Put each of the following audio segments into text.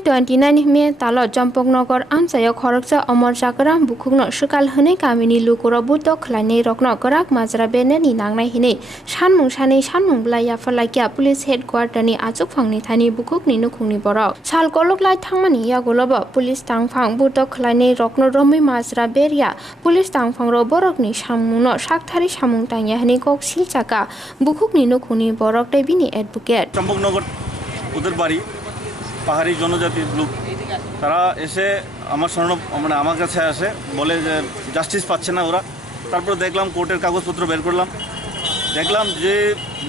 29 मे तालो चम्पकनगर आमसायाव खरकसा अमर जागराम बुखुगनो सकाल हनै गामिनि लुकुराव बुद्ध खलायनै रकनो गराक माजरा बेनेनि नांनाय हिनै सानमुं सानै सानमुं ब्लाया फलाकिया पुलिस हेडक्वार्टारनि आजुकफांनि थानि बुखुगनि नुखुंनि बराव साल कलकलाय थांमानि यागुलब पुलिस तांफां बुद्ध खलायनै रकनो रमै माजरा बेरिया पुलिस तांफां रो बरकनि सामुंनो साकथारि सामुं तांया हनै कक सिलचाका बुखुगनि नुखुंनि बरक टेबिनि एडभोकेट চম্পকনগর ওদের বাড়ি পাহাড়ি জনজাতির লোক তারা এসে আমার কাছে আসে বলে যে জাস্টিস পাচ্ছে না ওরা। তারপর দেখলাম কোর্টের কাগজপত্র বের করলাম, দেখলাম যে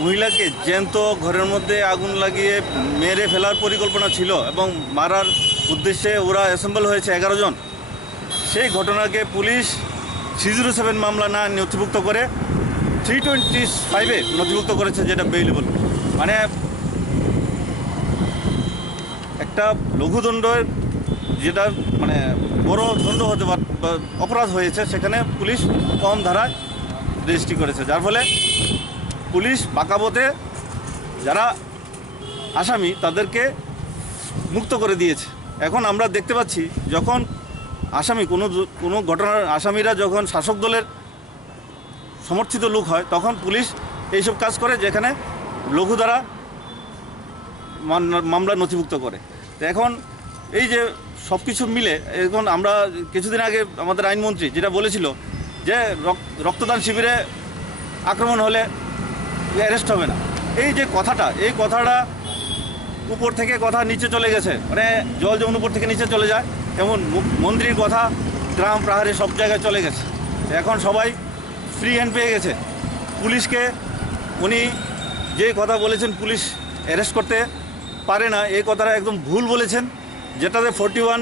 মহিলাকে জ্যান্ত ঘরের মধ্যে আগুন লাগিয়ে মেরে ফেলার পরিকল্পনা ছিল এবং মারার উদ্দেশ্যে ওরা অ্যাসেম্বল হয়েছে 11 জন। সেই ঘটনাকে পুলিশ 307 মামলা না নথিভুক্ত করে 325-এ নথিভুক্ত করেছে, যেটা বেইলেবল। মানে একটা লঘুদণ্ডের যেটা মানে বড় দণ্ড হতে অপরাধ হয়েছে, সেখানে পুলিশ কম ধারায় রেজিস্ট্রি করেছে, যার ফলে পুলিশ বাঁকাবতে যারা আসামি তাদেরকে মুক্ত করে দিয়েছে। এখন আমরা দেখতে পাচ্ছি যখন আসামি কোনো ঘটনার আসামিরা যখন শাসক দলের সমর্থিত লোক হয় তখন পুলিশ এইসব কাজ করে, যেখানে লঘু দ্বারা মামলা নথিভুক্ত করে। এখন এই যে সব কিছু মিলে এখন আমরা কিছুদিন আগে আমাদের আইনমন্ত্রী যেটা বলেছিল যে রক্তদান শিবিরে আক্রমণ হলে অ্যারেস্ট হবে না, এই কথাটা উপর থেকে কথা নিচে চলে গেছে, মানে জল যেমন উপর থেকে নিচে চলে যায় তেমন মন্ত্রীর কথা গ্রাম পাহাড়ে সব জায়গায় চলে গেছে। এখন সবাই ফ্রি হ্যান্ড পেয়ে গেছে। পুলিশকে উনি যে কথা বলেছেন পুলিশ অ্যারেস্ট করতে পারে না, এই কথাটা একদম ভুল বলেছেন। যেটাতে 41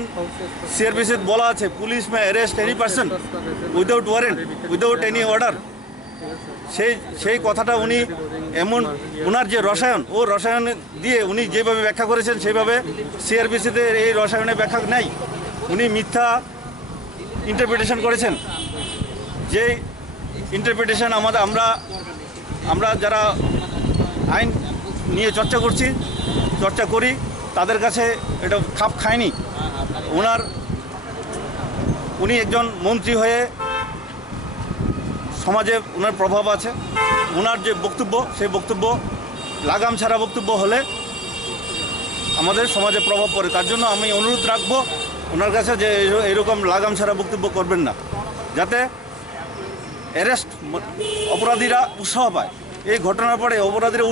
সিআরপিসি বলা আছে police may arrest any person without warrant without any order. সেই কথাটা উনি এমন ওনার যে রসায়ন দিয়ে উনি যেভাবে ব্যাখ্যা করেছেন সেইভাবে সিআরপিসিতে এই রসায়নের ব্যাখ্যা নেই। উনি মিথ্যা ইন্টারপ্রিটেশন করেছেন। যে ইন্টারপ্রিটেশন আমরা যারা আইন নিয়ে চর্চা করি তাদের কাছে এটা খাপ খায়নি। উনি একজন মন্ত্রী হয়ে সমাজে ওনার প্রভাব আছে, ওনার যে বক্তব্য সেই বক্তব্য লাগাম ছাড়া বক্তব্য হলে আমাদের সমাজে প্রভাব পড়ে। তার জন্য আমি অনুরোধ রাখবো ওনার কাছে যে এরকম লাগাম ছাড়া বক্তব্য করবেন না, যাতে অ্যারেস্ট অপরাধীরা উৎসাহ পায়। এই ঘটনার পরে অপরাধীরা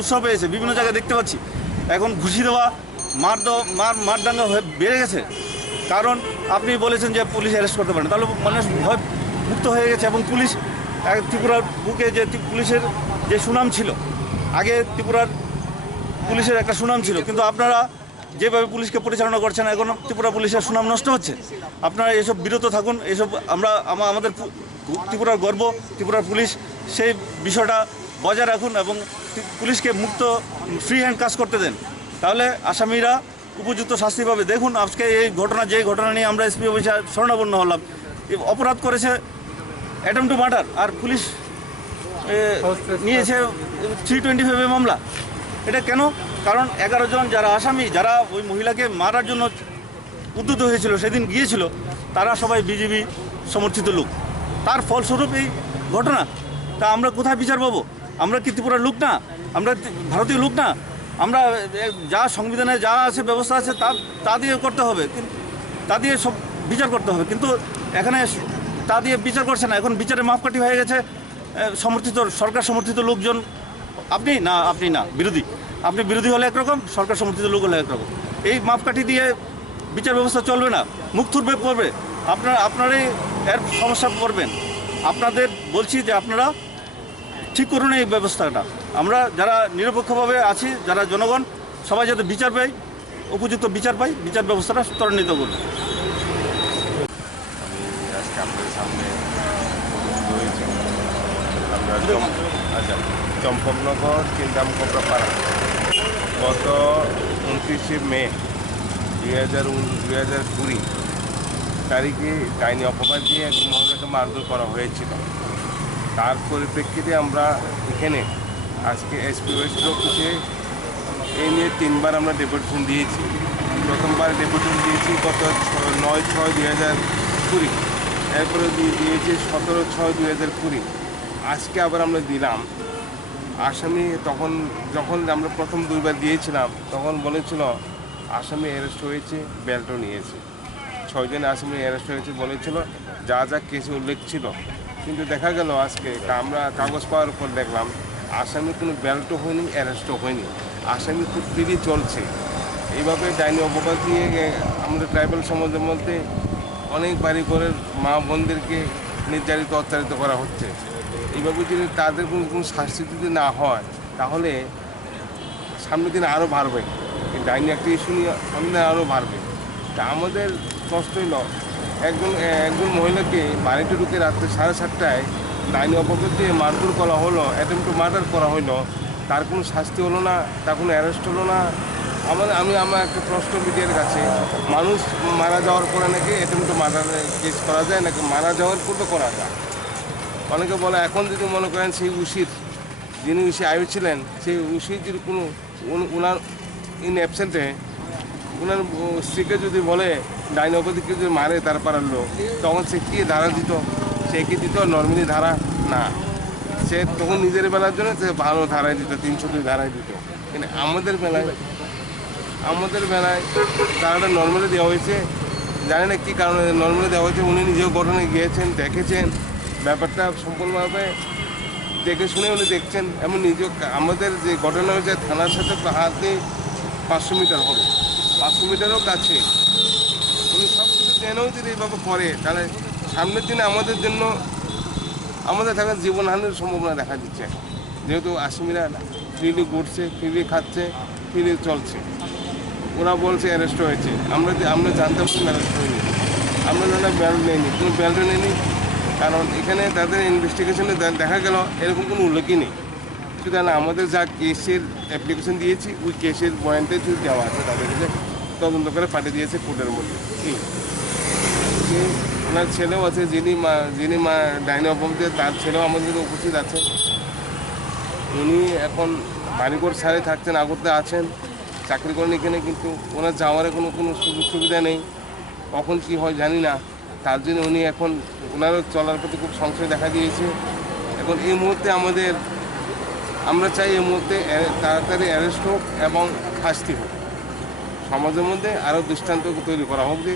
উৎসাহ পেয়েছে, বিভিন্ন জায়গায় দেখতে পাচ্ছি। এখন ঘুষি দেওয়া মারদাঙ্গা বেড়ে গেছে, কারণ আপনি বলেছেন যে পুলিশ অ্যারেস্ট করতে পারেন, তাহলে মানুষ ভয় মুক্ত হয়ে গেছে। এবং পুলিশ ত্রিপুরার বুকে যে পুলিশের যে সুনাম ছিল, আগে ত্রিপুরার পুলিশের একটা সুনাম ছিল, কিন্তু আপনারা যেভাবে পুলিশকে পরিচালনা করছেন এখন ত্রিপুরা পুলিশের সুনাম নষ্ট হচ্ছে। আপনারা এসব বিরত থাকুন। এসব আমাদের ত্রিপুরার গর্ব, ত্রিপুরার পুলিশ, সেই বিষয়টা বজায় রাখুন এবং পুলিশকে মুক্ত ফ্রি হ্যান্ড কাজ করতে দেন, তাহলে আসামিরা উপযুক্ত শাস্তি পাবে। দেখুন আজকে যে ঘটনা নিয়ে আমরা এসপি অফিসে শরণাপন্ন হলাম, অপরাধ করেছে অ্যাটেম্প টু মার্ডার, আর পুলিশ নিয়েছে 325 মামলা। এটা কেন? কারণ 11 জন যারা আসামি, যারা ওই মহিলাকে মারার জন্য উদ্যত হয়েছিল, সেদিন গিয়েছিল, তারা সবাই বিজেপি সমর্থিত লোক। তার ফলস্বরূপ এই ঘটনা। তা আমরা কোথায় বিচার পাবো? আমরা কি ত্রিপুরার লোক না? আমরা ভারতীয় লোক না? আমরা যা সংবিধানে যা আছে ব্যবস্থা আছে তা দিয়ে করতে হবে, তা দিয়ে সব বিচার করতে হবে। কিন্তু এখানে তা দিয়ে বিচার করছে না। এখন বিচারে মাপকাঠি হয়ে গেছে সরকার সমর্থিত লোকজন। আপনি না বিরোধী, আপনি বিরোধী হলে একরকম, সরকার সমর্থিত লোক হলে একরকম। এই মাপকাঠি দিয়ে বিচার ব্যবস্থা চলবে না, মুখ থুরবে পড়বে। আপনারাই এর সমস্যা পড়বেন। আপনাদের বলছি যে আপনারা ঠিক করুন এই ব্যবস্থাটা। আমরা যারা নিরপেক্ষভাবে আছি, যারা জনগণ, সবাই যাতে বিচার পাই, উপযুক্ত বিচার পাই, বিচার ব্যবস্থাটা ত্বরান্বিত করব। আমি আজকে আপনাদের সামনে আমরা চম্পকনগর চিন্তাম কবরাপাড়া গত 29 মে 2020 তারিখে ডাইনি অপবাদ দিয়ে এক মহিলাকে মারধর করা হয়েছিল। তার পরিপ্রেক্ষিতে আমরা এখানে আজকে এসপি অফিসে এই নিয়ে 3বার আমরা ডেপুটেশন দিয়েছি। প্রথমবার ডেপুটেশন দিয়েছি গত 9/6/2020, এরপরে দিয়েছি 17/6/2020। আজকে আবার আমরা দিলাম। আসামি যখন আমরা প্রথম 2বার দিয়েছিলাম তখন বলেছিল আসামি অ্যারেস্ট হয়েছে, বেল্টও নিয়েছে। 6 জন আসামি অ্যারেস্ট হয়েছে বলেছিল, যা যা কেসে উল্লেখ ছিল। কিন্তু দেখা গেল আজকে আমরা কাগজ পাওয়ার পর দেখলাম আসামি কোনো বেল্টও হয়নি, অ্যারেস্টও হয়নি, আসামি খুব ফ্রি চলছে। এইভাবে ডাইনি অপবাদ দিয়ে আমাদের ট্রাইবাল সমাজের মধ্যে অনেক বাড়ি ঘরের মা বোনদেরকে নির্যাতিত অত্যাচারিত করা হচ্ছে। এইভাবে যদি তাদের কোনো শাস্তি যদি না হয় তাহলে সামনের দিনে আরও বাড়বে, এই ডাইনি একটা ইস্যু নিয়ে সামনে দিনে আরও বাড়বে। তা আমাদের কষ্ট হলো একজন মহিলাকে বাড়িতে ঢুকে রাত্রে 7:30টায় ডাইনি অপবাদ দিয়ে মারধর করা হলো, অ্যাটেম্প টু মার্ডার করা হলো, তার কোনো শাস্তি হলো না, তার কোনো অ্যারেস্ট হলো না। আমার একটা প্রশ্ন মিডিয়ার কাছে, মানুষ মারা যাওয়ার পরে নাকি অ্যাটেম্প টু মার্ডার কেস করা যায় নাকি মারা যাওয়ার পূর্বে করা যায়? অনেকে বলে এখন যদি মনে করেন সেই যিনি আয়ু ছিলেন সেই যদি কোনো ওনার অ্যাবসেন্টে ওনার স্ত্রীকে যদি বলে ডাইনি অপবাদীকে যদি মারে তার পাড়ার লোক, তখন সে কী ধারা দিত? সে কি দিত নর্মালি ধারা? না, সে তখন নিজের বেলার জন্য সে ভালো ধারায় দিত, 302 ধারায় দিত। কিন্তু আমাদের বেলায় ধারাটা নর্মালি দেওয়া হয়েছে। জানি না কী কারণে নর্মালি দেওয়া হয়েছে। উনি নিজেও ঘটনায় গিয়েছেন, দেখেছেন, ব্যাপারটা সম্পূর্ণভাবে দেখে শুনে উনি দেখছেন। এমন আমাদের যে ঘটনা হয়েছে থানার সাথে হাতে 500 মিটার হবে, 500 মিটারও কাছে। উনি সব কিছু জেনেও যদি এইভাবে করে তাহলে সামনের দিনে আমাদের জন্য আমাদের থাকার জীবনহানির সম্ভাবনা দেখা দিচ্ছে। যেহেতু আসামিরা ফ্রিলি ঘুরছে, ফ্রিলি খাচ্ছে, ফ্রিলি চলছে। ওরা বলছে অ্যারেস্ট হয়েছে, আমরা জানতে পারি অ্যারেস্ট হয়নি, আমরা জানা বেল্ট নেইনি, কোনো বেল্টও নেইনি। কারণ এখানে তাদের ইনভেস্টিগেশনে দেখা গেল এরকম কোনো উল্লেখই নেই। সুতরাং আমাদের যা কেসের অ্যাপ্লিকেশন দিয়েছি ওই কেসের পয়েন্টে যদি দেওয়া আছে তাদেরকে তদন্ত করে পাঠিয়ে দিয়েছে কোর্টের মধ্যে। ওনার ছেলেও আছে, যিনি মা ডাইনি অপবাদে, তার ছেলেও আমাদের উপস্থিত আছে। উনি এখন বাড়িঘর ছাড়ে থাকছেন, আগরতে আছেন, চাকরি করেন এখানে, কিন্তু ওনার যাওয়ার কোনো সুযোগ সুবিধা নেই। কখন কি হয় জানি না। তার জন্য উনি এখন ওনারও চলার প্রতি খুব সংশয় দেখা দিয়েছে। এখন এই মুহূর্তে আমরা চাই এই মুহূর্তে তাড়াতাড়ি অ্যারেস্ট হোক এবং শাস্তি হোক। সমাজের মধ্যে আরও দৃষ্টান্ত তৈরি করা হোক যে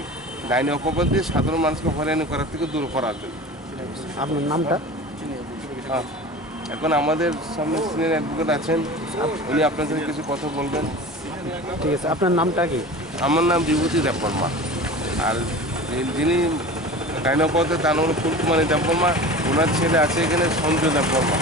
ডাইনি অপবাদ দিয়ে সাধারণ মানুষকে হয়রানি করার থেকে দূর করার জন্য। আপনার নামটা? হ্যাঁ, এখন আমাদের সামনে সিনিয়র অ্যাডভোকেট আছেন, উনি আপনার সাথে কিছু কথা বলবেন। ঠিক আছে, আপনার নামটা কি? আমার নাম বিভূতি দেববর্মা, আর যিনি ডাইনি অপবাদে তার নাম হল ফুলকুমারী দেববর্মা। ওনার ছেলে আছে এখানে সঞ্জয় দেববর্মা।